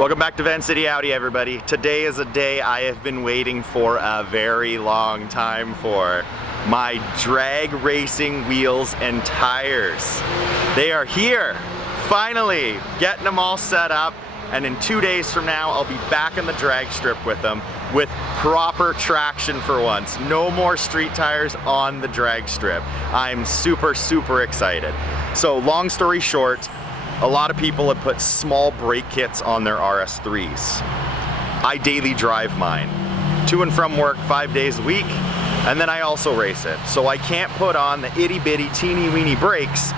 Welcome back to Van City Audi, everybody. Today is a day I have been waiting for a very long time for. My drag racing wheels and tires. They are here, finally, getting them all set up, and in 2 days from now I'll be back in the drag strip with them with proper traction for once. No more street tires on the drag strip. I'm super excited. So long story short, a lot of people have put small brake kits on their RS3s. I daily drive mine to and from work 5 days a week, and then I also race it. So I can't put on the itty bitty teeny weeny brakes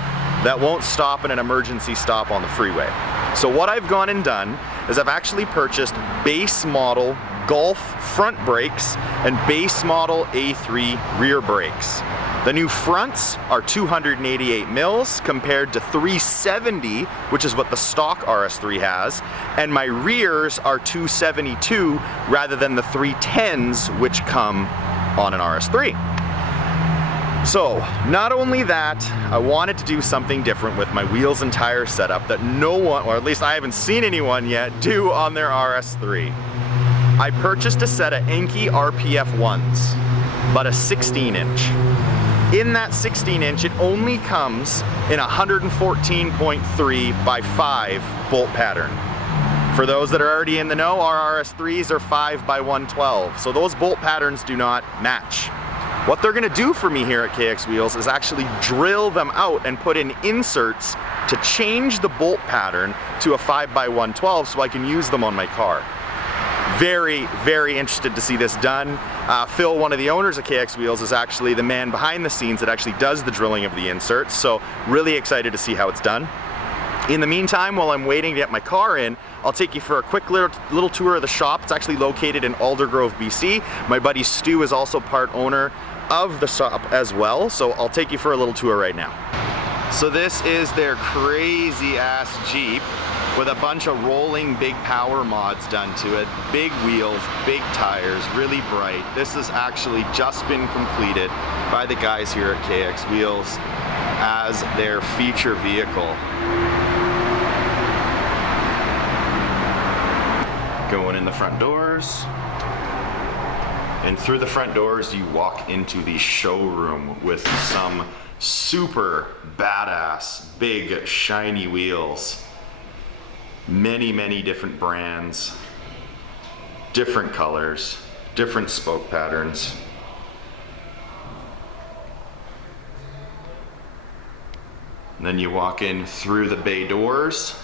that won't stop in an emergency stop on the freeway. So what I've gone and done is I've actually purchased base model Golf front brakes and base model A3 rear brakes. The new fronts are 288 mils compared to 370, which is what the stock RS3 has, and my rears are 272 rather than the 310s which come on an RS3. So, not only that, I wanted to do something different with my wheels and tire setup that no one, or at least I haven't seen anyone yet, do on their RS3. I purchased a set of Enkei RPF 1s, but a 16-inch. In that 16-inch, it only comes in a 114.3 by 5 bolt pattern. For those that are already in the know, our RS3s are 5 by 112, so those bolt patterns do not match. What they're gonna do for me here at KX Wheels is actually drill them out and put in inserts to change the bolt pattern to a 5 by 112 so I can use them on my car. Very interested to see this done. Phil, one of the owners of KX Wheels, is actually the man behind the scenes that actually does the drilling of the inserts, so really excited to see how it's done. In the meantime, while I'm waiting to get my car in, I'll take you for a quick little tour of the shop. It's actually located in Aldergrove, BC. My buddy Stu is also part owner of the shop as well, so I'll take you for a little tour right now. So this is their crazy ass Jeep with a bunch of rolling big power mods done to it. Big wheels, big tires, really bright. This has actually just been completed by the guys here at KX Wheels as their feature vehicle. Going in the front doors. And through the front doors, you walk into the showroom with some super badass, big, shiny wheels. Many different brands, different colors, different spoke patterns. And then you walk in through the bay doors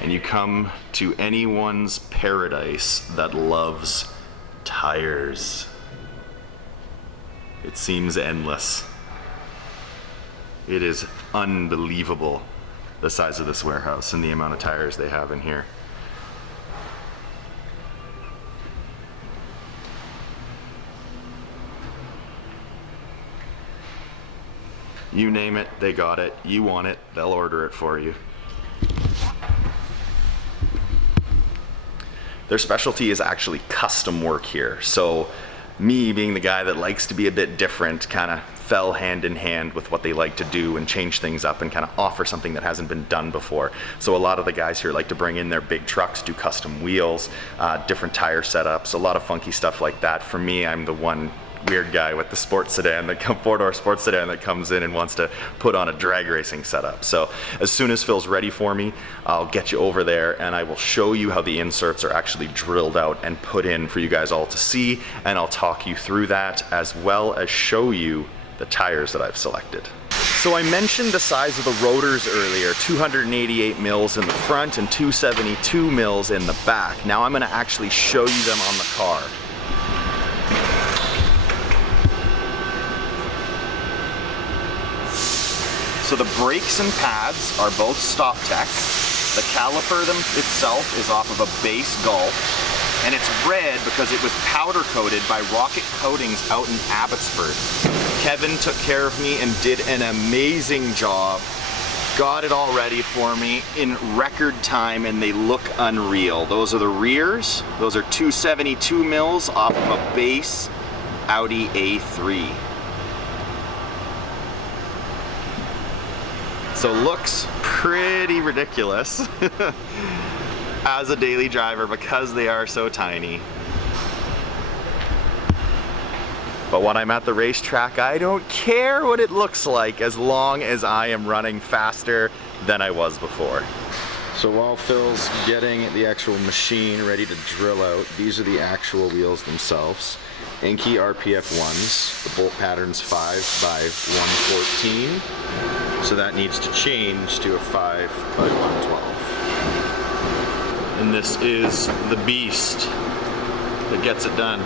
and you come to anyone's paradise that loves tires. It seems endless. It is unbelievable, the size of this warehouse and the amount of tires they have in here. You name it, they got it. You want it, they'll order it for you. Their specialty is actually custom work here. So me being the guy that likes to be a bit different kind of fell hand in hand with what they like to do and change things up and kind of offer something that hasn't been done before. So a lot of the guys here like to bring in their big trucks, do custom wheels, different tire setups, a lot of funky stuff like that. For me, I'm the one weird guy with the sports sedan, that four-door sports sedan that comes in and wants to put on a drag racing setup. So as soon as Phil's ready for me, I'll get you over there and I will show you how the inserts are actually drilled out and put in for you guys all to see, and I'll talk you through that as well as show you the tires that I've selected. So I mentioned the size of the rotors earlier, 288 mils in the front and 272 mils in the back. Now I'm gonna actually show you them on the car. So the brakes and pads are both StopTech. The caliper itself is off of a base Golf, and it's red because it was powder coated by Rocket Coatings out in Abbotsford. Kevin took care of me and did an amazing job. Got it all ready for me in record time, and they look unreal. Those are the rears. Those are 272 mils off of a base Audi A3. So looks pretty ridiculous. as a daily driver because they are so tiny. But when I'm at the racetrack, I don't care what it looks like as long as I am running faster than I was before. So while Phil's getting the actual machine ready to drill out, these are the actual wheels themselves. Enkei RPF 1s, the bolt pattern's 5x114. So that needs to change to a 5x112. And this is the beast that gets it done.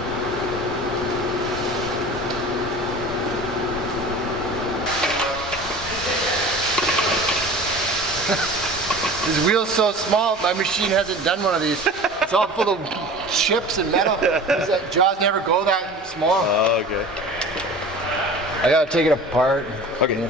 This wheel's so small, my machine hasn't done one of these. It's all full of chips and metal. That jaws never go that small. Oh, okay. I gotta take it apart. Okay.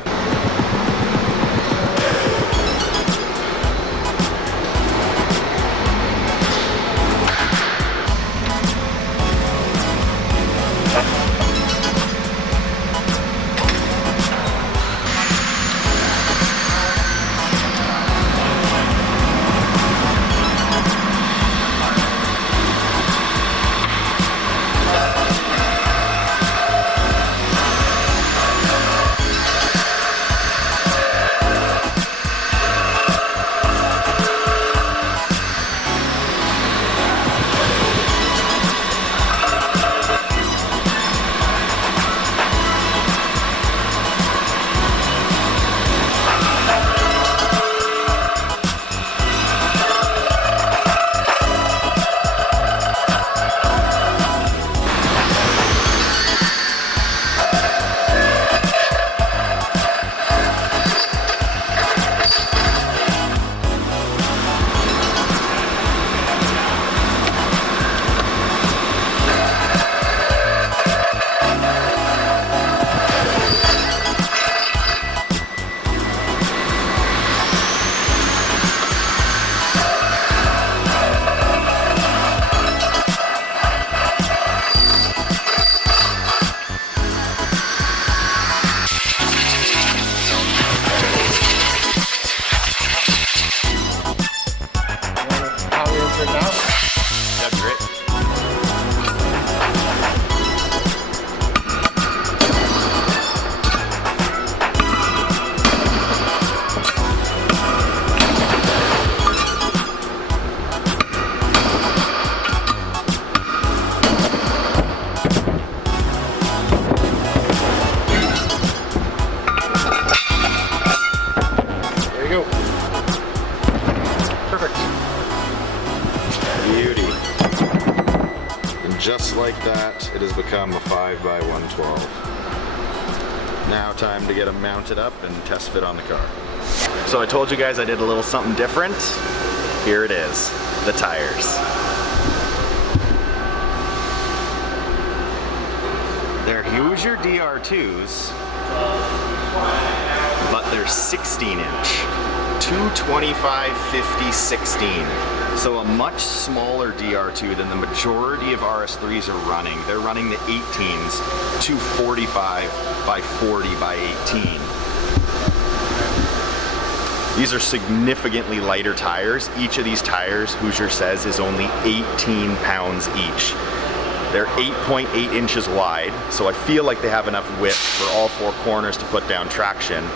That's great. There you go. Perfect. Beauty. And just like that, it has become a 5x112. Now time to get them mounted up and test fit on the car. So I told you guys I did a little something different. Here it is, the tires. They're Hoosier DR2s, but they're 16-inch. 225/50/16. So a much smaller DR2 than the majority of RS3s are running. They're running the 18s, 245/40/18. These are significantly lighter tires. Each of these tires, Hoosier says, is only 18 pounds each. They're 8.8 inches wide, so I feel like they have enough width for all four corners to put down traction.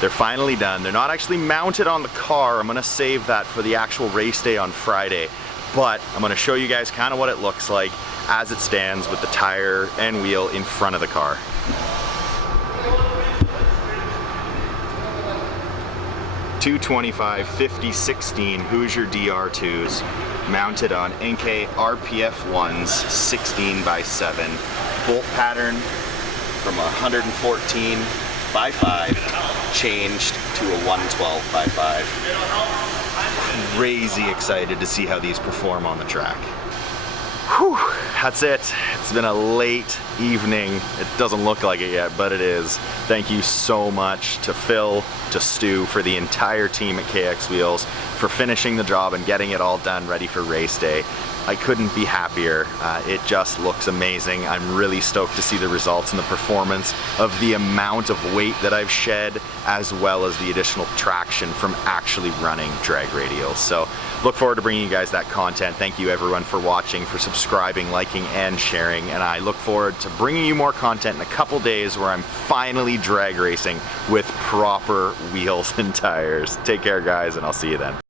They're finally done. They're not actually mounted on the car. I'm gonna save that for the actual race day on Friday. But I'm gonna show you guys kind of what it looks like as it stands with the tire and wheel in front of the car. .225 50/16 Hoosier DR2s mounted on Enkei RPF 1s 16x7. Bolt pattern from 114x5 changed to a 112x5. Crazy excited to see how these perform on the track. Whew, that's it. It's been a late evening. It doesn't look like it yet, but it is. Thank you so much to Phil, to Stu, for the entire team at KX Wheels for finishing the job and getting it all done ready for race day. I couldn't be happier. It just looks amazing. I'm really stoked to see the results and the performance of the amount of weight that I've shed, as well as the additional traction from actually running drag radials. So look forward to bringing you guys that content. Thank you everyone for watching, for subscribing, liking, and sharing. And I look forward to bringing you more content in a couple days where I'm finally drag racing with proper wheels and tires. Take care guys, and I'll see you then.